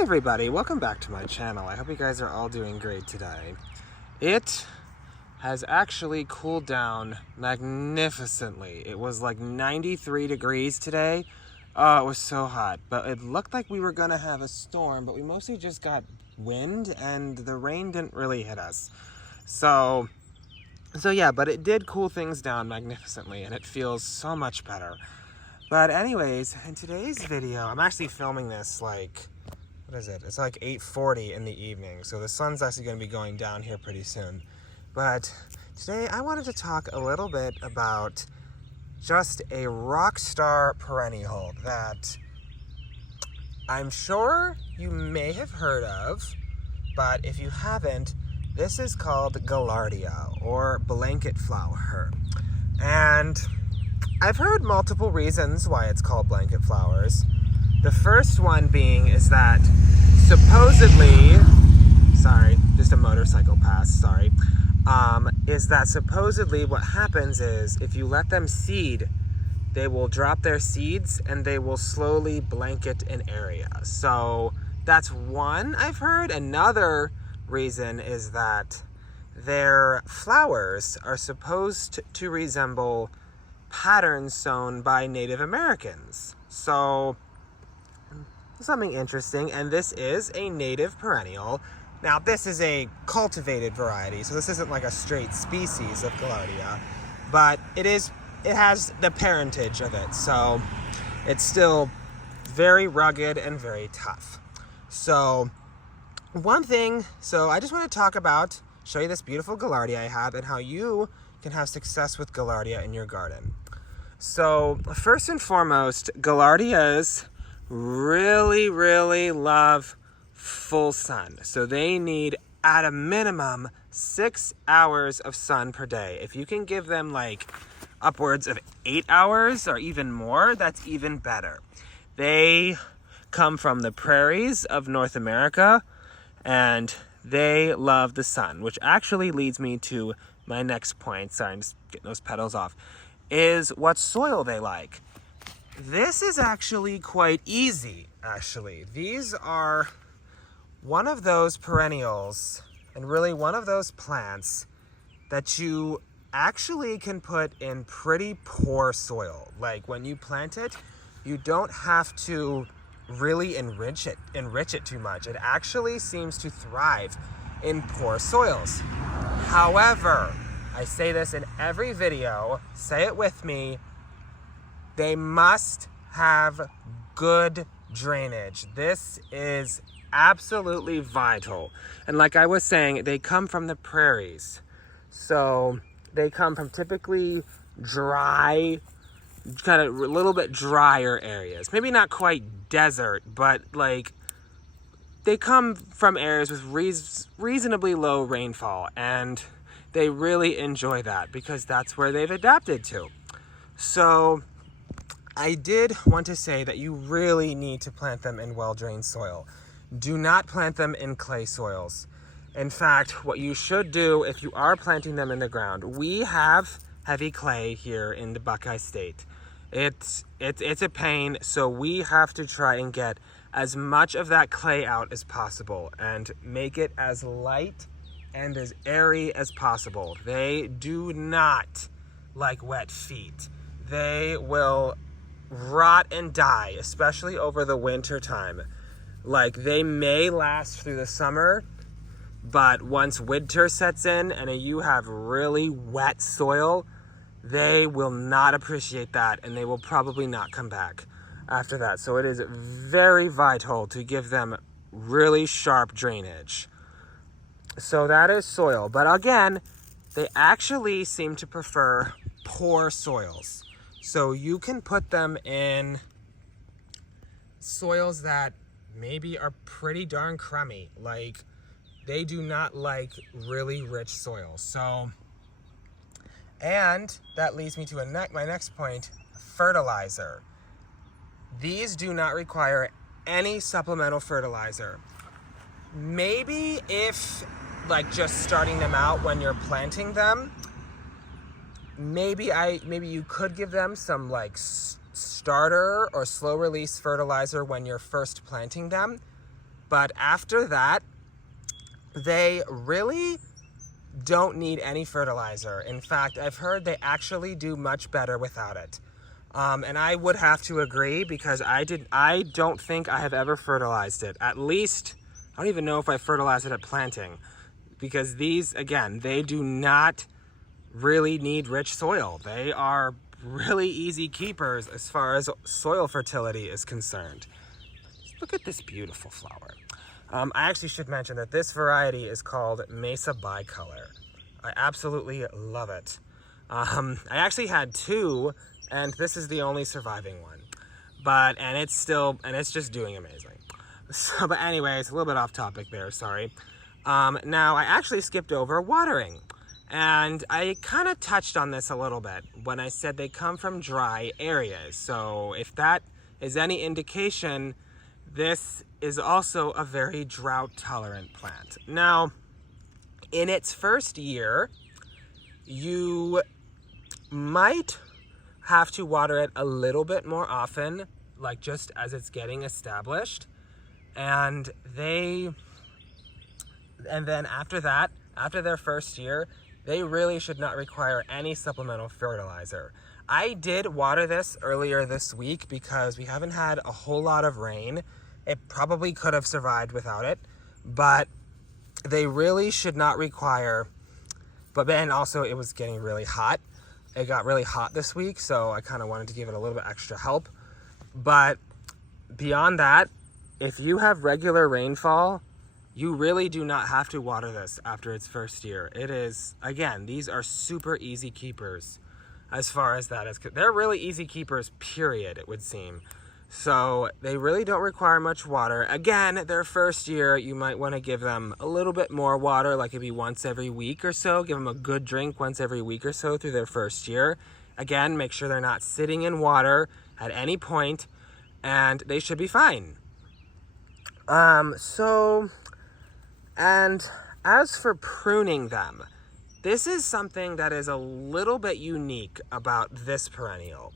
everybody, welcome back to my channel. I hope you guys are all doing great today. It has actually cooled down magnificently. It was like 93 degrees today. Oh, it was so hot, but it looked like we were gonna have a storm, but we mostly just got wind and the rain didn't really hit us. So yeah, but it did cool things down magnificently and it feels so much better. But anyways, in today's video, I'm actually filming this like, what is it? It's like 8:40 in the evening, so the sun's actually going to be going down here pretty soon. But today I wanted to talk a little bit about just a rock star perennial that I'm sure you may have heard of, but if you haven't, this is called Gaillardia, or blanket flower. And I've heard multiple reasons why it's called blanket flowers. The first one being is that supposedly, sorry, just a motorcycle pass, sorry, is that supposedly what happens is if you let them seed, they will drop their seeds and they will slowly blanket an area. So that's one I've heard. Another reason is that their flowers are supposed to resemble patterns sewn by Native Americans. So something interesting, and this is a native perennial. Now this is a cultivated variety, so this isn't like a straight species of Gaillardia, but it has the parentage of it, so it's still very rugged and very tough. So one thing, I just want to show you this beautiful Gaillardia I have and how you can have success with Gaillardia in your garden. So first and foremost, Gaillardias really love full sun. So they need at a minimum 6 hours of sun per day. If you can give them like upwards of 8 hours or even more, that's even better. They come from the prairies of North America and they love the sun, which actually leads me to my next point. Sorry, I'm just getting those petals off. Is what soil they like. This is actually quite easy, actually. These are one of those perennials and really one of those plants that you actually can put in pretty poor soil. Like when you plant it, you don't have to really enrich it too much. It actually seems to thrive in poor soils. However, I say this in every video, say it with me, they must have good drainage. This is absolutely vital. And like I was saying, they come from the prairies. So they come from typically dry, kind of a little bit drier areas. Maybe not quite desert, but like they come from areas with reasonably low rainfall, and they really enjoy that because that's where they've adapted to. So I did want to say that you really need to plant them in well-drained soil. Do not plant them in clay soils. In fact, what you should do if you are planting them in the ground, we have heavy clay here in the Buckeye State. It's a pain, so we have to try and get as much of that clay out as possible and make it as light and as airy as possible. They do not like wet feet. They will rot and die, especially over the winter time. Like they may last through the summer, but once winter sets in and you have really wet soil, they will not appreciate that and they will probably not come back after that. So it is very vital to give them really sharp drainage. So that is soil. But again, they actually seem to prefer poor soils. So you can put them in soils that maybe are pretty darn crummy. Like they do not like really rich soil. So, and that leads me to my next point, fertilizer. These do not require any supplemental fertilizer. Maybe if like just starting them out when you're planting them, maybe you could give them some like starter or slow release fertilizer when you're first planting them. But after that, they really don't need any fertilizer. In fact, I've heard they actually do much better without it. And I would have to agree, because I don't think I have ever fertilized it. At least, I don't even know if I fertilized it at planting, because these, again, they do not really need rich soil. They are really easy keepers as far as soil fertility is concerned. Look at this beautiful flower. I actually should mention that this variety is called Mesa Bicolor. I absolutely love it. I actually had two, and this is the only surviving one. And it's just doing amazing. So, but anyways, a little bit off topic there, sorry. Now, I actually skipped over watering. And I kind of touched on this a little bit when I said they come from dry areas. So if that is any indication, this is also a very drought-tolerant plant. Now, in its first year, you might have to water it a little bit more often, like just as it's getting established. And then after that, after their first year, they really should not require any supplemental fertilizer. I did water this earlier this week because we haven't had a whole lot of rain. It probably could have survived without it, but they really should not require, but then also it was getting really hot. It got really hot this week, so I kind of wanted to give it a little bit extra help. But beyond that, if you have regular rainfall, you really do not have to water this after its first year. It is, again, these are super easy keepers as far as that is. They're really easy keepers, period, it would seem. So they really don't require much water. Again, their first year, you might want to give them a little bit more water, like maybe once every week or so. Give them a good drink once every week or so through their first year. Again, make sure they're not sitting in water at any point, and they should be fine. And as for pruning them, this is something that is a little bit unique about this perennial.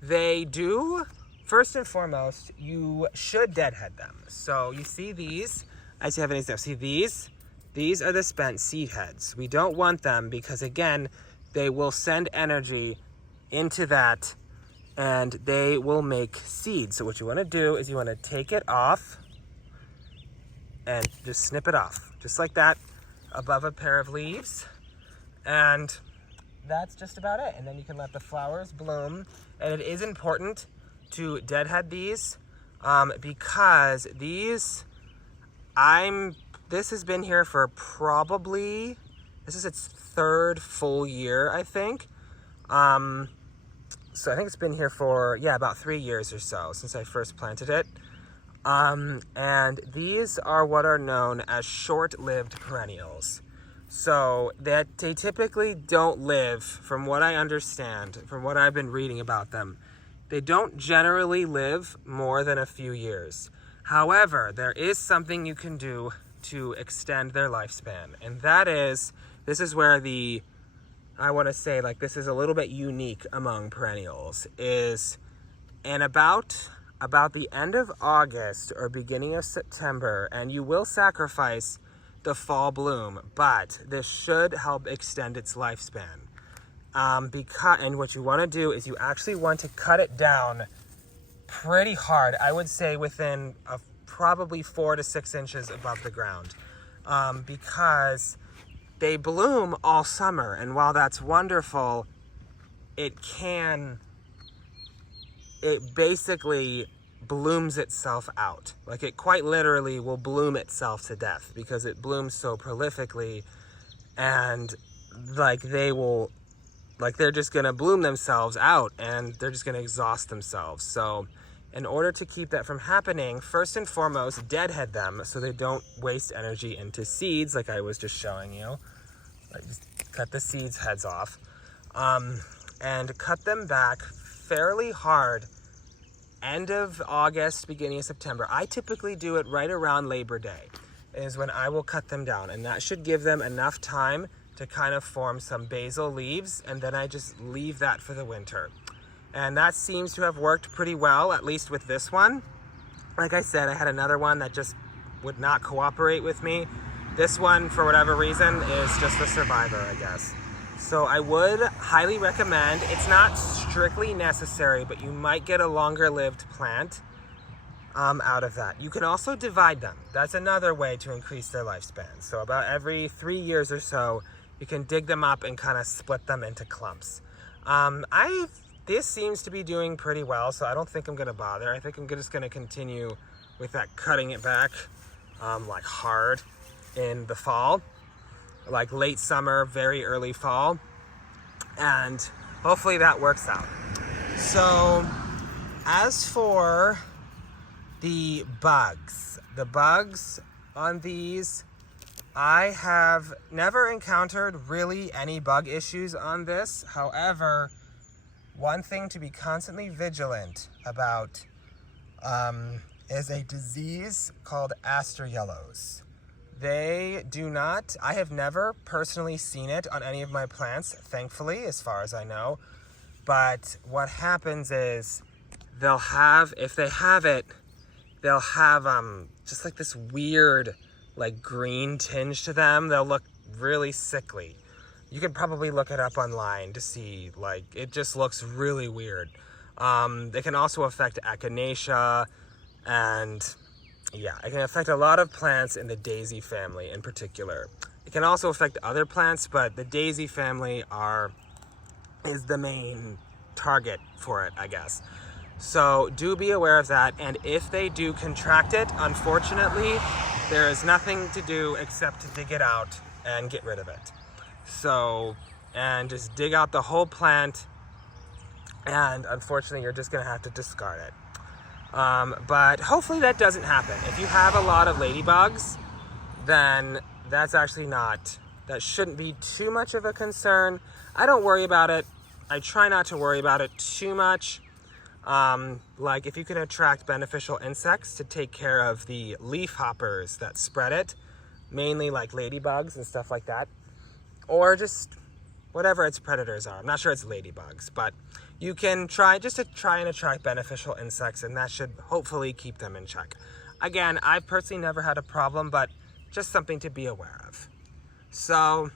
They do, first and foremost, you should deadhead them. So you see these, I see have any stuff. See these are the spent seed heads. We don't want them because, again, they will send energy into that and they will make seeds. So what you want to do is you want to take it off and just snip it off, just like that, above a pair of leaves. And that's just about it. And then you can let the flowers bloom. And it is important to deadhead these because this has been here for probably, this is its third full year, I think. So I think it's been here for, about 3 years or so since I first planted it. And these are what are known as short-lived perennials. So that they typically don't live, from what I understand, from what I've been reading about them, they don't generally live more than a few years. However, there is something you can do to extend their lifespan. And that is, this is where I want to say, like, this is a little bit unique among perennials, is in about the end of August or beginning of September, and you will sacrifice the fall bloom, but this should help extend its lifespan. And what you want to do is you actually want to cut it down pretty hard. I would say within probably 4 to 6 inches above the ground, because they bloom all summer, and while that's wonderful, it basically blooms itself out. Like, it quite literally will bloom itself to death because it blooms so prolifically, and they're just gonna bloom themselves out and they're just gonna exhaust themselves. So in order to keep that from happening, first and foremost, deadhead them so they don't waste energy into seeds like I was just showing you. I just cut the seeds heads off, and cut them back fairly hard end of August, beginning of September. I typically do it right around Labor Day is when I will cut them down, and that should give them enough time to kind of form some basal leaves, and then I just leave that for the winter. And that seems to have worked pretty well, at least with this one. Like I said, I had another one that just would not cooperate with me. This one, for whatever reason, is just the survivor, I guess. So I would highly recommend, it's not strictly necessary, but you might get a longer lived plant out of that. You can also divide them. That's another way to increase their lifespan. So about every 3 years or so, you can dig them up and kind of split them into clumps. This seems to be doing pretty well, so I don't think I'm gonna bother. I think I'm just gonna continue with that cutting it back like hard in the fall, like late summer, very early fall, and hopefully that works out. So as for the bugs on these, I have never encountered really any bug issues on this. However, one thing to be constantly vigilant about is a disease called aster yellows. They do not, I have never personally seen it on any of my plants, thankfully, as far as I know. But what happens is they'll have, if they have it, they'll have just like this weird like green tinge to them. They'll look really sickly. You could probably look it up online to see, like, it just looks really weird. They can also affect echinacea, and yeah, it can affect a lot of plants in the daisy family in particular. It can also affect other plants, but the daisy family is the main target for it, I guess. So do be aware of that, and if they do contract it, unfortunately, there is nothing to do except to dig it out and get rid of it. So, and just dig out the whole plant, and unfortunately you're just gonna have to discard it. But hopefully that doesn't happen. If you have a lot of ladybugs, then that's actually that shouldn't be too much of a concern. I don't worry about it. I try not to worry about it too much. Like if you can attract beneficial insects to take care of the leaf hoppers that spread it, mainly like ladybugs and stuff like that, or just whatever its predators are. I'm not sure it's ladybugs, but you can try and attract beneficial insects, and that should hopefully keep them in check. Again, I've personally never had a problem, but just something to be aware of. So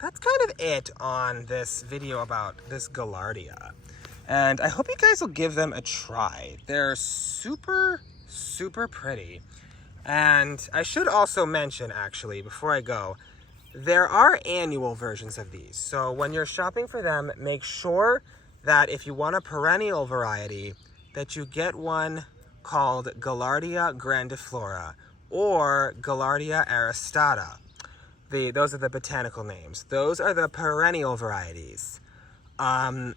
that's kind of it on this video about this Gaillardia. And I hope you guys will give them a try. They're super, super pretty. And I should also mention, actually, before I go, there are annual versions of these. So when you're shopping for them, make sure that if you want a perennial variety, that you get one called Gaillardia grandiflora or Gaillardia aristata. Those are the botanical names. Those are the perennial varieties. There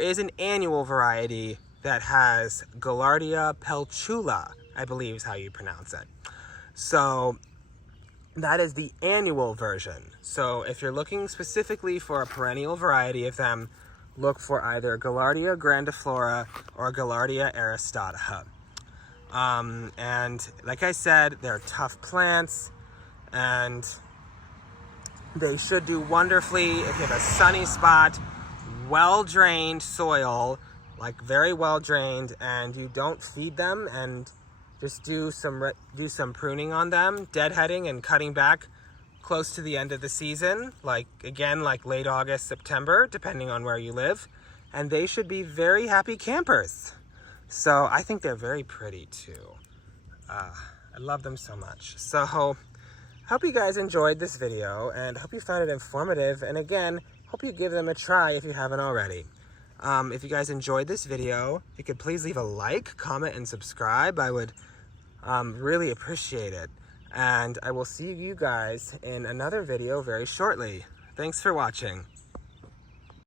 is an annual variety that has Gaillardia pelchula, I believe is how you pronounce it. So that is the annual version. So if you're looking specifically for a perennial variety of them, look for either Gaillardia grandiflora or Gaillardia aristata. And like I said, they're tough plants, and they should do wonderfully if you have a sunny spot, well-drained soil, like very well-drained, and you don't feed them, and just do some pruning on them, deadheading and cutting back close to the end of the season, like late August, September, depending on where you live, and they should be very happy campers. So I think they're very pretty too. I love them so much. So hope you guys enjoyed this video, and hope you found it informative, and again, hope you give them a try if you haven't already. If you guys enjoyed this video, if you could please leave a like, comment, and subscribe. I would really appreciate it. And I will see you guys in another video very shortly. Thanks for watching.